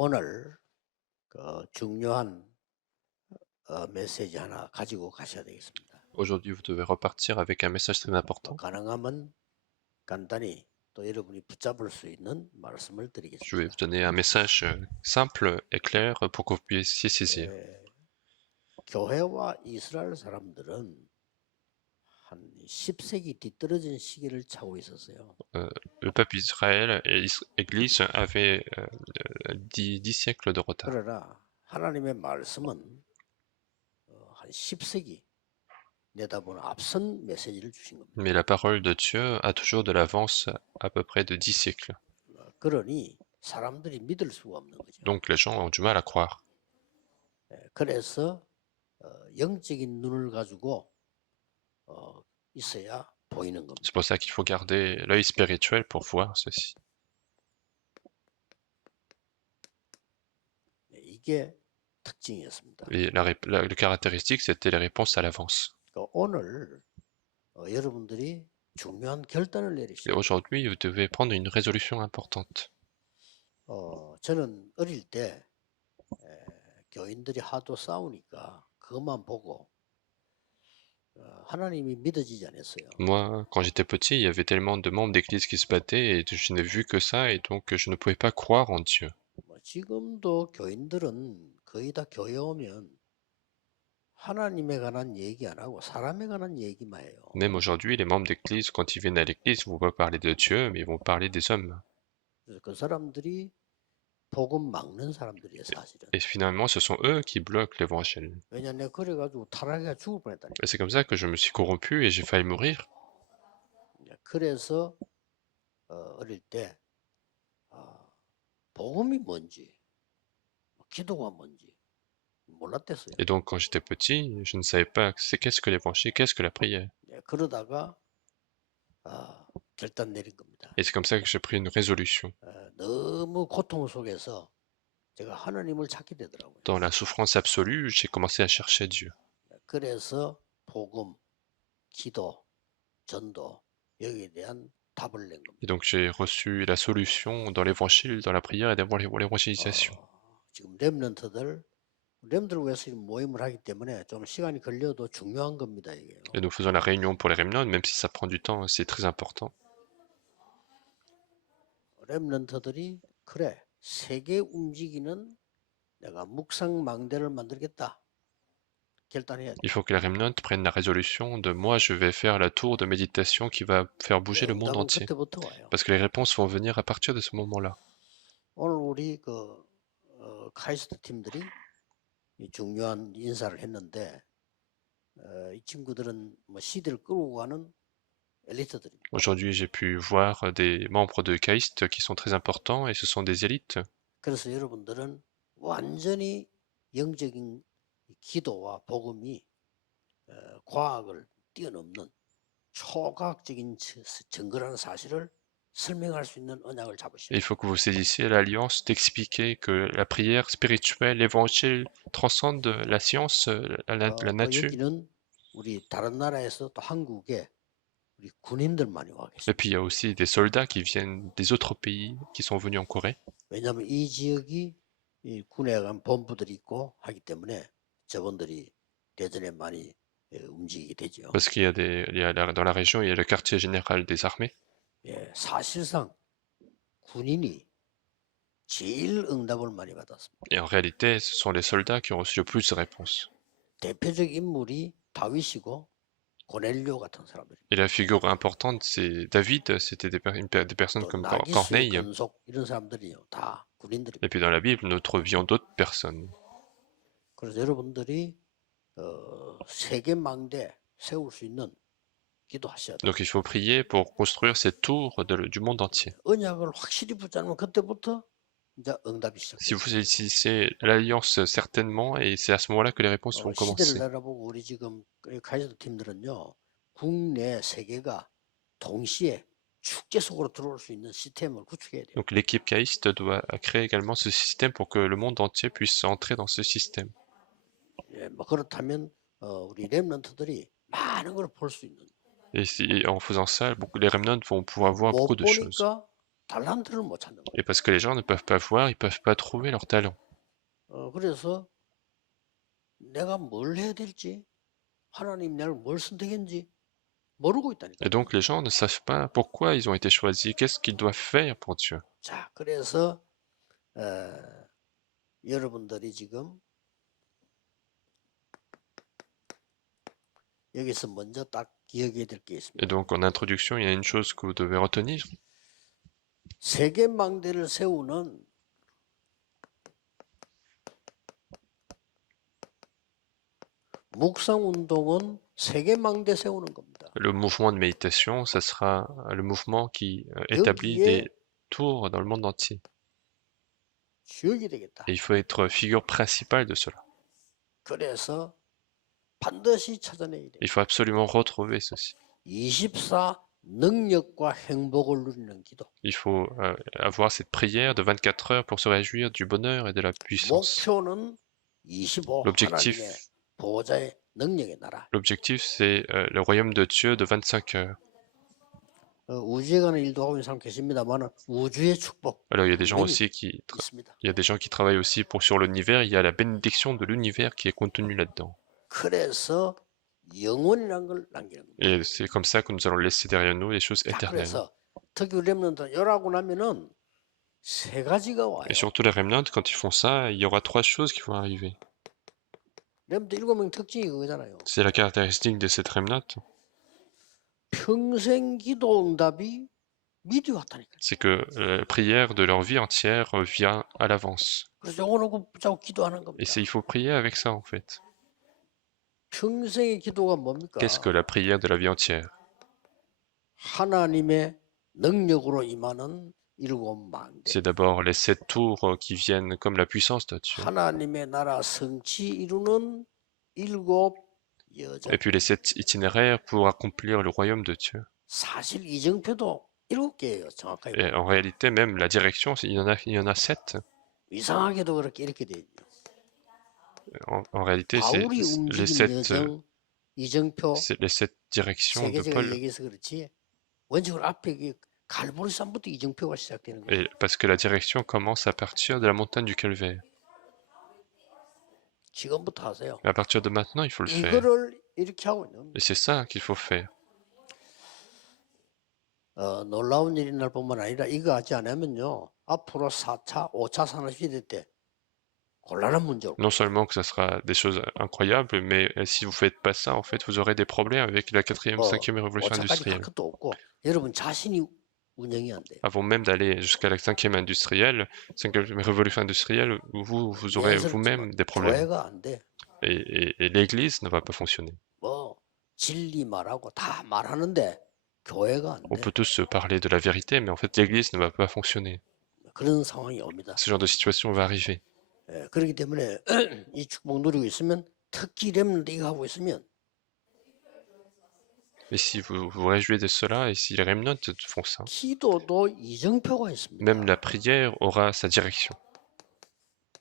오늘 중요한 메시지 하나 가지고 가셔야 되겠습니다. Aujourd'hui, vous devez repartir avec un message très important. 가능하면 간단히 또 여러분이 붙잡을 수 있는 말씀을 Je vais vous 드리겠습니다. donner un message simple et clair pour que vous puissiez saisir. 에, 교회와 이스라엘 사람들은 한 10세기 뒤떨어진 시기를 차고 있었어요. Le peuple Israël et l'Église avaient 10 siècles de retard. 그러나 하나님의 말씀은 한 10세기 내다보는 앞선 메시지를 주신 겁니다. Mais la parole de Dieu a toujours de l'avance à peu près de 10 siècles. 그러니 사람들이 믿을 수가 없는 거죠. Donc les gens ont du mal à croire. 그래서 영적인 눈을 가지고 있어야 보이는 겁니다. C'est pour ça qu'il faut garder l'œil spirituel pour voir ceci. 이게 특징이었습니다. Et le caractéristique, c'était les réponses à l'avance. 오늘 여러분들이 중요한 결단을 Et 내리셔야 돼요. aujourd'hui, vous devez prendre une résolution importante. 저는 어릴 때 교인들이 하도 싸우니까 그것만 보고 하나님이 믿어지지 않았어요. Moi, quand j'étais petit, il y avait tellement de membres d'église qui se battaient et je n'ai vu que ça et donc je ne pouvais pas croire en Dieu. 지금도 교인들은 거의 다 교회 오면 하나님에 관한 얘기 안 하고 사람에 관한 얘기만 해요. Même aujourd'hui, les membres d'église, quand ils viennent à l'église, ils vont pas parler de Dieu, mais ils vont parler des hommes. 그래서 그 사람들이 복음 막는 사람들이에요, 사실은. Et finalement, ce sont eux qui bloquent l'évangile. 왜냐 내가 그래가지고 타락해가 죽을 뻔했다니까. Et c'est comme ça que je me suis corrompu et j'ai failli mourir. 그래서 어릴 때 복음이 뭔지, 기도가 뭔지 몰랐댔어요. Et donc, quand j'étais petit, je ne savais pas qu'est-ce que l'évangile, qu'est-ce que la prière. 그러다가 결단 내린 겁니다. Et c'est comme ça que j'ai pris une résolution. 너무 고통 속에서 제가 하나님을 찾게 되더라고요. Dans la souffrance absolue, j'ai commencé à chercher Dieu. 그래서 복음, 기도, 전도 여기에 대한 답을 낸 겁니다. Et donc j'ai reçu la solution dans l'évangile, dans la prière et dans l'évangélisation. 지금 렘넌트들 위해서 모임을 하기 때문에 좀 시간이 걸려도 중요한 겁니다, 이게요. Et nous faisons la réunion pour les remnants, même si ça prend du temps, c'est très important. 렘넌트들이 그래 세계 움직이는 내가 묵상망대를 만들겠다 결단해야 돼. Il faut que les remnants prennent la résolution de moi, je vais faire la tour de méditation qui va faire bouger le monde entier. 그때부터 와요. Parce que les réponses vont venir à partir de ce moment-là. 오늘 우리 카이스트 팀들이 중요한 인사를 했는데 이 친구들은 뭐 시대를 끌고 가는 엘리트들입니다. Aujourd'hui, j'ai pu voir des membres de KAIST qui sont très importants et ce sont des élites. 그래서 여러분들은 완전히 영적인 기도와 복음이 과학을 뛰어넘는 초과학적인 증거라는 사실을 설명할 수 있는 언약을 잡으시오. Et il faut que vous saisissiez l'alliance d'expliquer que la prière spirituelle, l'évangile transcende la science, la nature. 여기는 우리 다른 나라에서 또 한국에 우리 군인들 많이 와 계세요. Et puis il y a aussi des soldats qui viennent des autres pays, qui sont venus en Corée. 왜냐하면 이 지역이 이 군에 간 본부들이 있고 하기 때문에 저분들이 대전에 많이 움직이게 되죠. Parce qu'il y a dans la région, il y a le quartier général des armées. 예, 사실상 군인이 제일 응답을 많이 받았습니다. Et en réalité, ce sont les soldats qui ont reçu le plus de réponses. 대표적 인물이 다윗이고 고넬료 같은 사람들이. Et la figure importante, c'est David, c'était des personnes 또 comme 나기수의 Corneille. 근속 이런 사람들이요 다 군인들이. Et puis dans la Bible, nous trouvions d'autres personnes. 그래서 여러분들이 세계 망대 세울 수 있는 기도하셔야 돼요. Donc il faut prier pour construire cette tour du monde entier. 언약을 확실히 붙잡으면 그때부터 이제 응답이 Si 시작돼요. vous saisissez l'alliance certainement, et c'est à ce moment-là que les réponses vont 시대를 commencer. 내다보고 우리 지금 카이스트 팀들은요 국내 세계가 동시에 축제 속으로 들어올 수 있는 시스템을 구축해야 돼요. Donc l'équipe KAIST doit créer également ce système pour que le monde entier puisse entrer dans ce système. 예, 뭐 그렇다면 우리 렘넌트들이 많은 걸 볼 수 있는. Et en faisant ça, les remnants vont pouvoir voir 못 beaucoup de choses. 보니까 달란트를 못 찾는 거예요. Et parce que les gens ne peuvent pas voir, ils peuvent pas trouver leur talent. 그래서 내가 뭘 해야 될지, 하나님 나를 뭘 선택했는지 모르고 Et 있다니까요. donc les gens ne savent pas pourquoi ils ont été choisis, qu'est-ce qu'ils doivent faire pour Dieu. 자, 그래서 여러분들이 지금 여기서 먼저 딱 기억해야 될 게 있습니다. Et donc en introduction, il y a une chose que vous devez retenir. 세계망대를 세우는 묵상운동은 세계망대 세우는 겁니다. Le mouvement de méditation, ça sera le mouvement qui établit 여기에 des tours dans le monde entier. 주역이 되겠다. Et il faut être figure principale de cela. 그래서 반드시 찾아내야 돼. Il faut absolument retrouver ceci. 24 능력과 행복을 누리는 기도. Il faut avoir cette prière de 24 heures pour se réjouir du bonheur et de la puissance. 목표는 25 L'objectif, 하나님의 보호자의 능력의 나라. l'objectif, c'est le royaume de Dieu de 25 heures. 우주에 가는 일도 하고 있는 사람 계십니다만 우주의 축복 Alors il y a des gens 분명히 aussi qui, 있습니다. il y a des gens qui travaillent aussi sur l'univers. Il y a la bénédiction de l'univers qui est contenue là-dedans. 그래서 영원이라는 걸 남기는 겁니다. Et c'est comme ça que nous allons laisser derrière nous les choses 자, éternelles. 그래서 특히 렘넌트 열하고 나면은 세 가지가 와요. Et surtout les remnants, quand ils font ça, il y aura 3 choses qui vont arriver. 렘넌트 7명 특징이 그거잖아요. C'est la caractéristique de cette remnant, 평생 기도 응답이 미리 왔다니까. c'est que la prière de leur vie entière vient à l'avance. 그래서 영혼을 붙잡고 기도하는 Et 겁니다. il faut prier avec ça en fait. 평생의 기도가 뭡니까? Qu'est-ce que la prière de la vie entière? 하나님의 능력으로 임하는 7망대. C'est d'abord les 7 tours qui viennent comme la puissance de Dieu. 하나님의 나라 성취 이루는 7 여정. Et puis les 7 itinéraires pour accomplir le royaume de Dieu. 사실 이정표도 7개예요. 정확하게. Et en réalité, même la direction, il y en a 7. 이상하게도 그렇게 이렇게 돼 있죠. En réalité, c'est 바울이 les 움직인 7, 여정, 이정표 les 7 directions 세 de 개 제가 Paul. 얘기해서 그렇지. 원칙으로 앞에 갈보리산부터 이정표가 시작되는 거예요. Et parce que la direction commence à partir de la montagne du Calvaire. 지금부터 하세요. À partir de maintenant, il faut le faire. 이거를 이렇게 하고 있는 겁니다. Et c'est ça qu'il faut faire. 놀라운 일이 날 뿐만 아니라 이거 하지 않으면요. 앞으로 4차, 5차 산업시대 때 곤란한 문제 올 Non seulement que ça sera des choses incroyables, mais si vous faites pas ça, en fait, vous aurez des problèmes avec la 4e, 5e révolution 5차까지 갈 industrielle. 것도 없고 여러분 자신이 운영이 안 돼요. Avant même d'aller jusqu'à la 5e industrielle, 5e révolution industrielle, vous aurez vous-même des problèmes. 교회가 안 돼. Et l'église ne va pas fonctionner. 뭐 진리 말하고 다 말하는데 교회가 안 On 돼. peut tous se parler de la vérité, mais en fait, l'église ne va pas fonctionner. 그런 상황이 옵니다. Ce genre de situation va arriver. 그렇기 때문에 이 축복 누리고 있으면 특히 렘넌트 이거 하고 있으면 Mais si vous vous réjouissez de cela, et si les remnants font ça, 기도도 이정표가 있습니다. même la prière aura sa direction.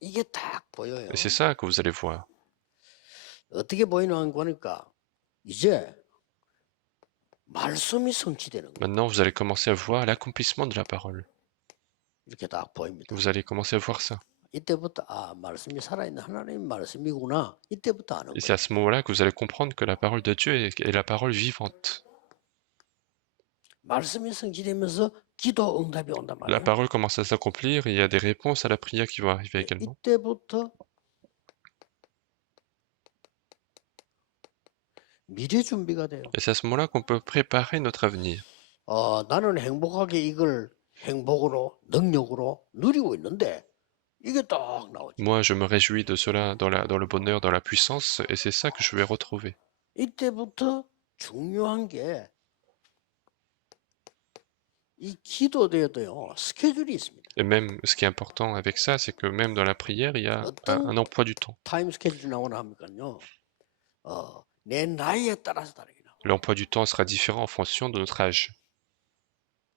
이게 딱 보여요. Et c'est ça que vous allez voir. 어떻게 보이는 거니까 이제 말씀이 성취되는 거예요. Maintenant, vous allez commencer à voir l'accomplissement de la parole. 이렇게 딱 보입니다. Vous allez commencer à voir ça. 이때부터 말씀이 살아있는 하나님 말씀이구나. 이때부터 아는 Et c'est 거예요. à ce moment-là que vous allez comprendre que la parole de Dieu est la parole vivante. 말씀이 성취되면서 기도 응답이 온단 La 말이에요. parole commence à s'accomplir et il y a des réponses à la prière qui vont arriver également. 이때부터 미래 준비가 돼요. Et c'est à ce moment-là qu'on peut préparer notre avenir. 나는 행복하게 이걸 행복으로 능력으로 누리고 있는데 이게 딱 나오죠. Moi, je me réjouis de cela dans le bonheur, dans la puissance, et c'est ça que je vais retrouver. 이때부터 중요한 게 이 기도대에도요 스케줄이 있습니다. Et même, ce qui est important avec ça, c'est que même dans la prière, il y a un emploi du temps. 타임 스케줄 나오나 합니까요? 내 나이에 따라서 다르게 나와. L'emploi du temps sera différent en fonction de notre âge.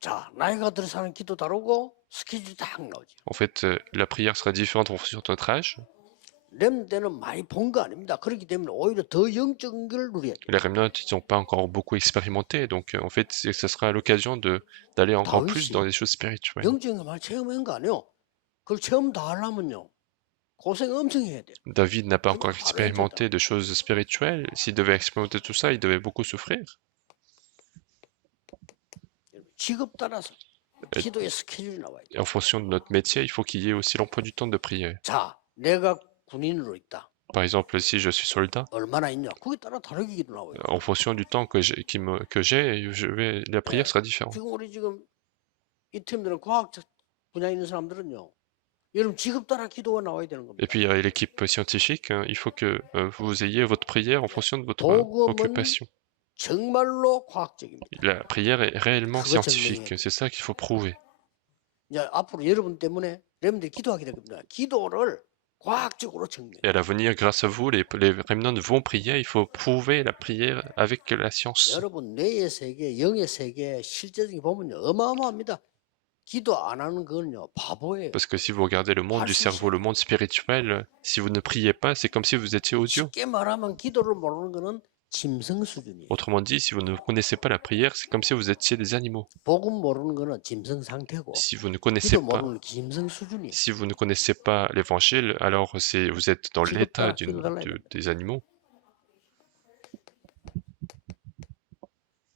자, 나이가 들어서 하는 기도 다르고 스케줄이 딱 나오죠. En fait, la prière sera différente en fonction de notre âge. 렘때는 많이 본 거 아닙니다. 그렇기 때문에 오히려 더 영적인 걸 누려야 돼요. Les remnants, ils n'ont pas encore beaucoup expérimenté, donc en fait, ce sera l'occasion d'aller encore plus dans 다윗이 les choses spirituelles. 영적인 걸 많이 체험한 거 아니에요. 그걸 체험 다 하려면요. 고생 엄청 해야 돼요. David n'a pas 정말 encore 바로 해야 expérimenté 된다. de choses spirituelles. S'il devait expérimenter tout ça, il devait beaucoup souffrir. 직업 따라서 Et 기도의 스케줄이 나와야 돼요. en fonction de notre métier, il faut qu'il y ait aussi l'emploi du temps de prière. 자, 내가 군인으로 있다. Par exemple, si je suis soldat, 얼마나 있냐? 그게 따라 다르게 기도 나와요. en fonction du temps que la prière 네. sera différente. 지금 우리 지금 이 팀들은 과학 분야에 있는 사람들은요. 여러분 직업 따라 기도가 나와야 되는 Et 겁니다. puis, l'équipe scientifique, hein, il faut que vous ayez votre prière en fonction de votre 복음은 occupation. 정말로 과학적입니다. La prière est réellement 그거 scientifique, 증명해야 돼요. c'est ça qu'il faut prouver. 이제 앞으로 여러분 때문에 여러분들이 기도하게 될 겁니다. 기도를 과학적으로 증명해요. Et à l'avenir, grâce à vous, les remnants vont prier. Il faut prouver la prière avec la science. 여러분 뇌의 세계, 영의 세계 실제적인 보면요 어마어마합니다. 기도 안 하는 거는요 바보예요. Parce que si vous regardez le monde du cerveau, le monde spirituel, si vous ne priez pas, c'est comme si vous étiez aux yeux. 쉽게 말하면 기도를 모르는 거는 짐승 수준이에요. Autrement dit, si vous ne connaissez pas la prière, c'est comme si vous étiez des animaux. 복음 모르는 거는 짐승 상태고 Si vous ne connaissez 기도 pas, 모르는 짐승 수준이에요. si vous ne connaissez pas l'évangile, alors vous êtes dans 기도 l'état 따라 기도 달라야 돼요. des animaux.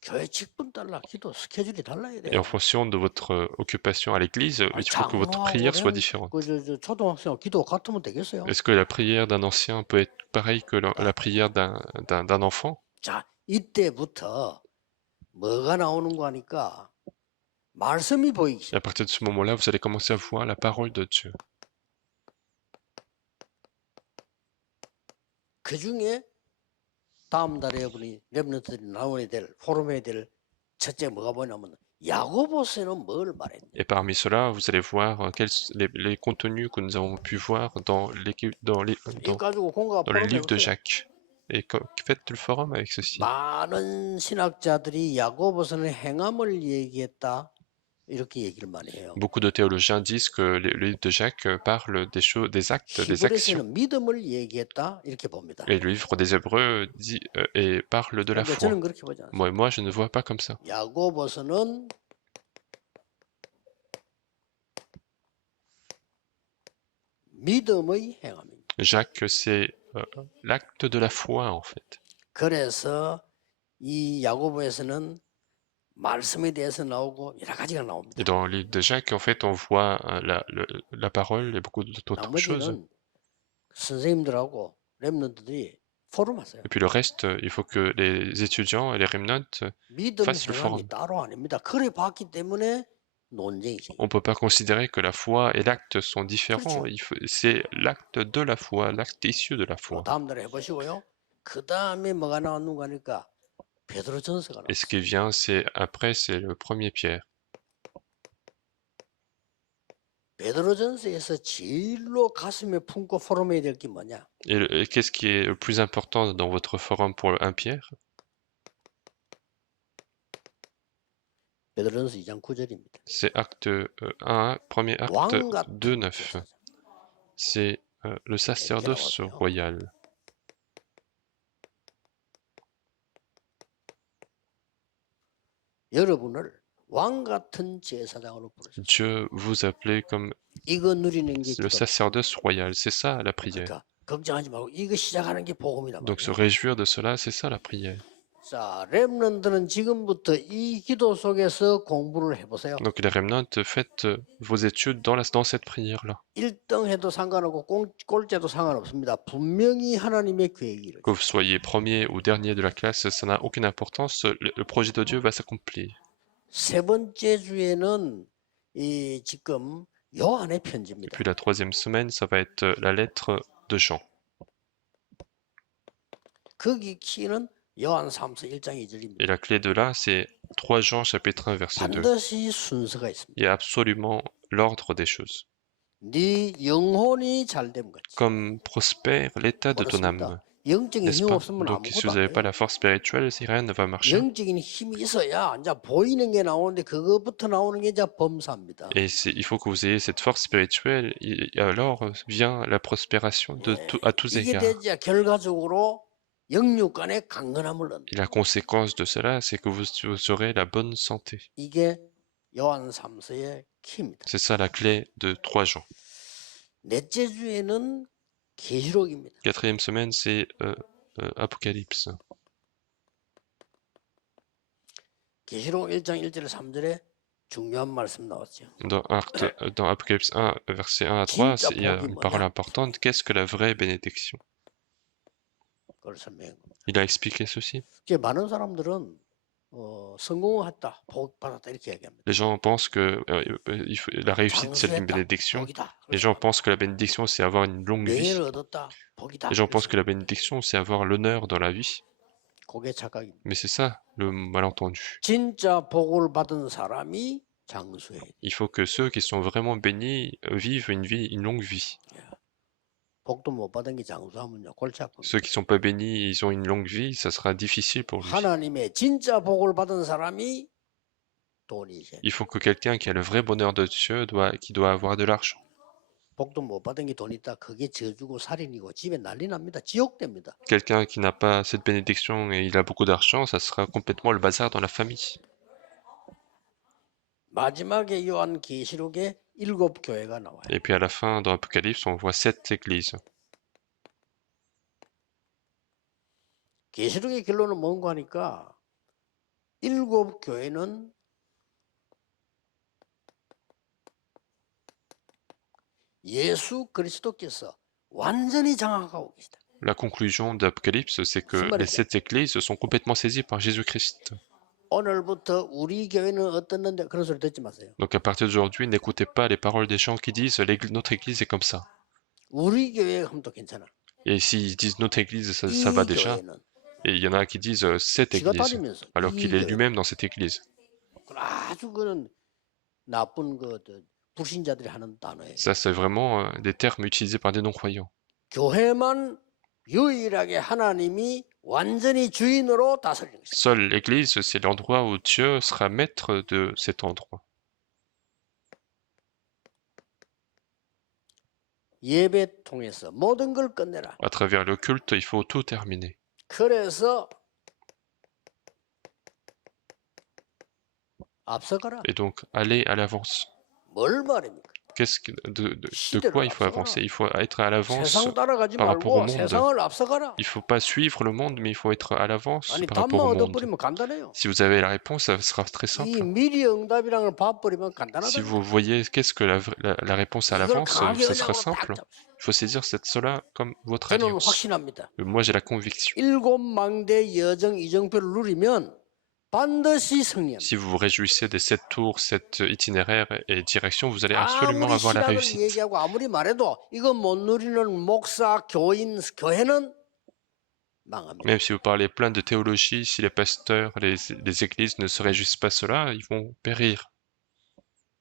교회 직분 달라 기도 스케줄이 달라야 Et en 돼요. fonction de votre occupation à l'église, 아니, il faut que votre prière soit différente. 저 초등학생 기도 같으면 되겠어요? Est-ce que la prière d'un ancien peut être pareille que la prière d'un enfant? 자, 이때부터 뭐가 나오는 거 하니까 말씀이 보이기 Et 시작. à partir de ce moment-là, vous allez commencer à voir la parole de Dieu. 그 중에 다음 달에 여러분이 렘넌트들이 나오게 될 포럼에 될 첫째 뭐가 뭐냐면 야고보서는 뭘 말했냐. Et parmi cela, vous allez voir les contenus que nous avons pu voir dans 이거 가지고 공과 le 포럼 livre de 해보세요. Jacques. Et faites le forum avec ceci. 많은 신학자들이 야고보서는 행함을 얘기했다 이렇게 얘기를 많이 해요. Beaucoup de théologiens disent que le livre de Jacques parle des choses, des actes, des actions. 히브리서는 믿음을 얘기했다 이렇게 봅니다. Et le livre des Hébreux dit et parle de la 근데 foi. 저는 그렇게 보지 않습니다. Moi, je ne vois pas comme ça. 야고보서는 믿음의 행함입니다. Jacques, c'est l'acte de la foi, en fait. 그래서 이 야고보에서는 말씀에 대해서 나오고 여러 가지가 나옵니다. Et dans le livre de Jacques, en fait, on voit la parole et beaucoup d'autres choses. 나머지는 선생님들하고 렘넌트들이 포럼하세요. Et puis le reste, il faut que les étudiants et les remnants 믿음 fassent le forum. 행함이 따로 아닙니다. 그래 봤기 때문에 논쟁이죠. On ne peut pas considérer que la foi et l'acte sont différents. 그렇죠. C'est l'acte de la foi, l'acte issu de la foi. 다음 달에 해보시고요. 그 다음에 뭐가 나왔는가 하니까 베드로전서가 Et ce 나왔어요. qui vient, après, c'est le premier Pierre. 베드로전서에서 제일로 가슴에 품고 포럼해야 될 게 뭐냐? Et qu'est-ce qui est le plus important dans votre forum pour 1 Pierre? 베드로전서 2장 9절입니다. C'est acte 1, premier acte 왕 같은 2, 9. 제사장. C'est le sacerdoce 나왔어요. royal. 여러분을 왕 같은 제사장으로 부르셨어요. Dieu vous appelait comme 이거 누리는 게 le 기도. sacerdoce royal. C'est ça la prière. 그러니까 걱정하지 말고 이거 시작하는 게 복음이란 Donc se 말이에요. réjouir de cela, c'est ça la prière. 자, 렘넌트는 지금부터 이 기도 속에서 공부를 해보세요. Donc les remnants, faites vos études dans cette prière-là. 1등 해도 상관없고 꼴째도 상관없습니다. 분명히 하나님의 계획이 이루어져요. Que vous soyez premier ou dernier de la classe, ça n'a aucune importance. Le projet de Dieu va s'accomplir. 세 번째 주에는 이 지금 요한의 Et 편지입니다. puis la troisième semaine, ça va être la lettre de Jean. 거기 키는 요한 3서 1장 2절입니다. Et la clé de là, c'est 3 Jean chapitre 1 verset 2. 반드시 순서가 있습니다. Il y a absolument l'ordre des choses. 네 영혼이 잘됨 같이 Comme prospère l'état de ton âme. 영적인 n'est-ce 힘 pas? 없으면 Donc si 아무것도 vous 안 n'avez pas 돼요. la force spirituelle, rien ne va marcher. 영적인 힘이 있어야 이제 보이는 게 나오는데 그것부터 나오는 게 이제 범사입니다. Et il faut que vous ayez cette force spirituelle, et alors vient la prospération à tous 이게 égards. 되자 결과적으로 영육간에 강건함을 얻는. Et la conséquence de cela, c'est que vous aurez la bonne santé. 이게 요한 3서의 키입니다. C'est ça la clé de 3 Jean. 넷째 주에는 계시록입니다. Quatrième semaine, c'est Apocalypse. 계시록 1장 1절 3절에 중요한 말씀 나왔죠. Dans Apocalypse 1, versets 1 à 3, 진짜 il y a 복이 une parole 뭐냐? importante. Qu'est-ce que la vraie bénédiction? 그걸 설명한 겁니다. Il a expliqué ceci. 이제 많은 사람들은 성공했다, 복 받았다 이렇게 얘기합니다. Les gens pensent que la réussite, c'est une 장수했다, bénédiction. 복이다. Les gens pensent que la bénédiction, c'est avoir une longue vie. 명예를 얻었다, 복이다. Les gens pensent que la bénédiction, c'est avoir l'honneur dans la vie. 그게 착각입니다. Mais c'est ça, le malentendu. 진짜 복을 받은 사람이 장수해야 돼. Il faut que ceux qui sont vraiment bénis vivent une longue vie. 복도 못 받은 게 장수하면요 골치 아픕니다. Ceux qui sont pas bénis, ils ont une longue vie, ça sera difficile pour lui. 하나님의 진짜 복을 받은 사람이 돈이 있어야 돼. Il faut que quelqu'un qui a le vrai bonheur de Dieu qui doit avoir de l'argent. 복도 못 받은 게 돈 있다. 그게 저주고 살인이고 집에 난리 납니다. 지옥 됩니다. Quelqu'un qui n'a pas cette bénédiction et il a beaucoup d'argent, ça sera complètement le bazar dans la famille. 마지막에 요한 계시록에 7 교회가 나와요. Et puis à la fin, dans Apocalypse, on voit 7 églises. 계시록의 결론은 뭔가 하니까 7 교회는 예수 그리스도께서 완전히 장악하고 계시다. La conclusion d'Apocalypse, c'est que les 7 églises sont complètement saisies par Jésus-Christ. 오늘부터 우리 교회는 어떻는데 그런 소리 듣지 마세요. Donc à partir d'aujourd'hui, n'écoutez pas les paroles des gens qui disent notre église est comme ça. 우리 교회 하면 또 괜찮아. Et s'ils disent notre église, ça 이 va déjà. 교회는 Et il y en a qui disent cette 지가 église, 다니면서 alors 이 qu'il est 교회는 lui-même dans cette église. 아주 그는 나쁜 불신자들이 하는 단어예요. Ça, c'est vraiment des termes utilisés par des non-croyants. 교회만 유일하게 하나님이 완전히 주인으로 다스리는 것이다. Seule l'église, c'est l'endroit où Dieu sera maître de cet endroit. 예배 통해서 모든 걸 끝내라. À travers le culte, il faut tout terminer. 그래서 앞서가라. Et donc, aller à l'avance. 뭘 말입니까? De quoi il faut avancer? Il faut être à l'avance 세상 따라가지 par rapport au 말고 monde. 세상을 앞서가라. Il ne faut pas suivre le monde, mais il faut être à l'avance 아니 par rapport 답만 au monde. 얻어버리면 간단해요. Si vous avez la réponse, ça sera très 이 simple. 미리 응답이라는 걸 봐버리면 Si 간단하다. vous voyez qu'est-ce que la réponse à 이걸 l'avance, 강하게 ça sera 의지하고 simple. 딱 Il faut saisir cela comme votre 저는 alliance. 확신합니다. Moi, j'ai la conviction. 7망대 여정 이정표를 누리면 반드시 승리합니다. Si vous vous réjouissez des 7 tours, 7 itinéraires et directions, vous allez absolument 아무리 avoir la 신학을 réussite. 얘기하고 아무리 말해도 이거 못 누리는 목사, 교회는 망합니다. Même si vous parlez plein de théologie, si les pasteurs, les églises ne se réjouissent pas cela, ils vont périr.